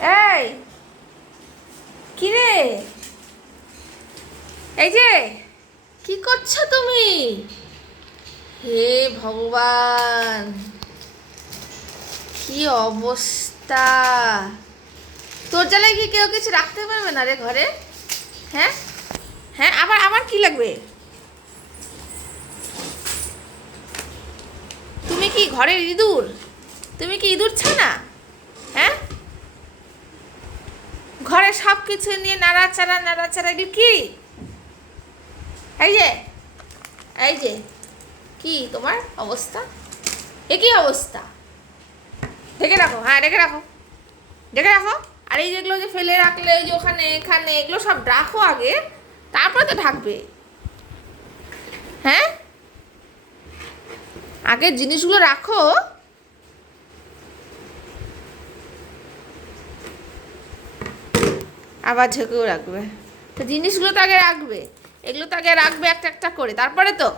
এই কি রে, এই যে কি করছো তুমি? হে ভগবান, কি অবস্থা! তোর জ্বালায় কি কেউ কিছু রাখতে পারবে না রে ঘরে? হ্যাঁ, হ্যাঁ, আবার আবার কি লাগবে? তুমি কি ঘরের ইঁদুর? তুমি কি ইঁদুর ছানা? হ্যাঁ, ঘরে সব কিছু নিয়ে নাড়াচাড়া নাড়াচাড়া, এগুলো কি? এই যে, এই যে, কি তোমার অবস্থা? এ কি অবস্থা? ঢেকে রাখো, হ্যাঁ ঢেকে রাখো, ঢেকে রাখো। আর এই যেগুলো যে ফেলে রাখলে ওই যে ওখানে এখানে, এগুলো সব রাখো আগে, তারপরে তো ঢাকবে। হ্যাঁ, আগের জিনিসগুলো রাখো। আবার ঝেঁকেও রাখবে। তো জিনিসগুলো তো আগে রাখবে, এগুলো তো আগে রাখবে একটা একটা করে, তারপরে তো